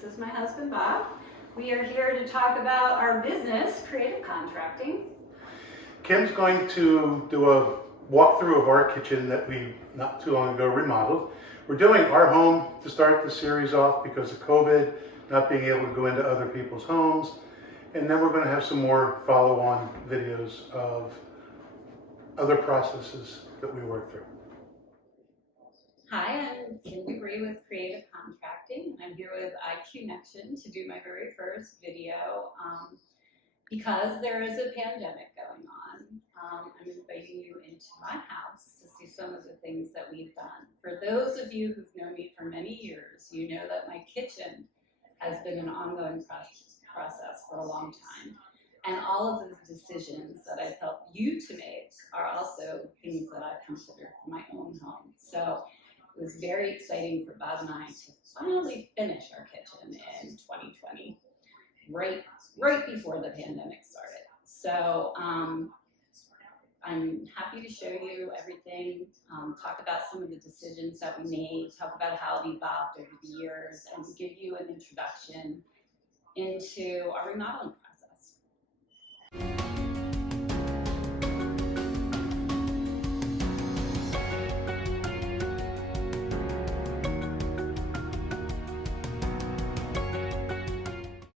This is my husband, Bob. We are here to talk about our business, creative contracting. Kim's going to do a walkthrough of our kitchen that we not too long ago remodeled. We're doing our home to start the series off because of COVID, not being able to go into other people's homes. And then we're going to have some more follow-on videos of other processes that we work through. Hi, I'm Kim DuBree with Creative Contracting. I'm here with iConnection to do my very first video. Because there is a pandemic going on, I'm inviting you into my house to see some of the things that we've done. For those of you who've known me for many years, you know that my kitchen has been an ongoing process for a long time. And all of the decisions that I've helped you to make are also things that I've considered for my own home. So it was very exciting for Bob and I to finally finish our kitchen in 2020, right before the pandemic started. So I'm happy to show you everything, talk about some of the decisions that we made, talk about how it evolved over the years, and give you an introduction into our remodeling process.